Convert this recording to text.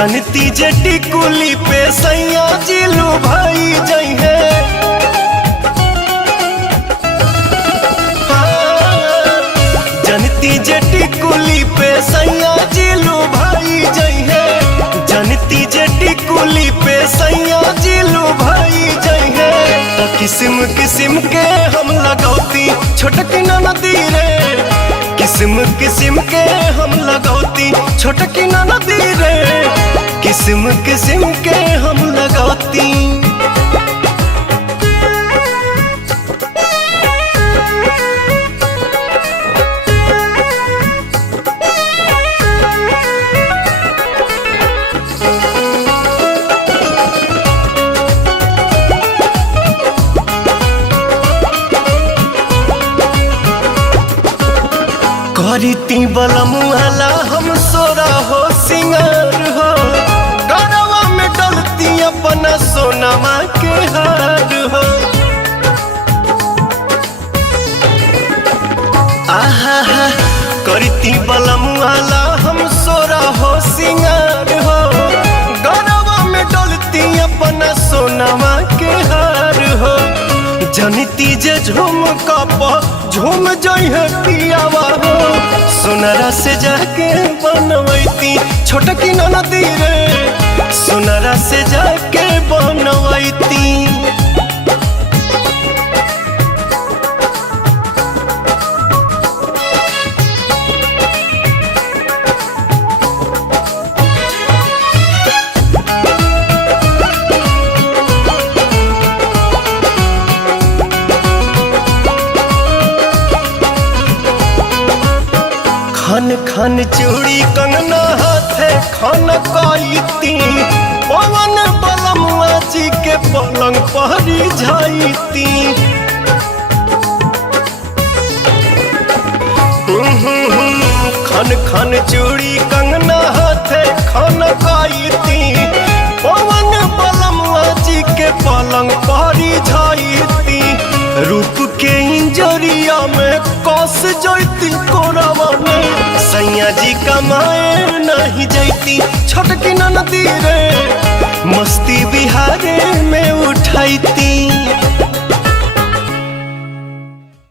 जनती जे टिकुली पे सैया जिलू भाई जई है। जनती जे टिकुली पे सैया जिलू भाई जई है। जनती जे टिकुली पे सैया जिलू भाई जई है। तो किस्म किस्म के हम लगौती छोटकी नदी रे। किस्म किस्म के हम लगौती छोटकी नदी रे। किस्म किस्म के हम लगौती। करीती बलमुआला हम सोरा हो सिंगार हो। गरवा में डलती अपना सोनमा के हार हो। आहा करीती बलमुआला हम सोरा हो सिंगार हो। गरवा में डलती अपना सोनमा के हार हो। जनती जे झूम कप झूम जई है पियावा हो। सोनरा से जाके बनवैती छोटकी नदी रे। सोनरा से जाके बनवैती। खन खन चूड़ी कंगना हाथे खन कईती। पवन बलमुआ जी के पलंग पहरी जाईती। खन खन चूड़ी कंगना हाथे खन कईती। पवन बलमुआ जी के पलंग पहरी जाईती। रूप के इंजरिया में कस जैती कोरावा में। सैया जी कमाए नहीं जैती छोटकी नदी रे। मस्ती बिहारे में उठाईती।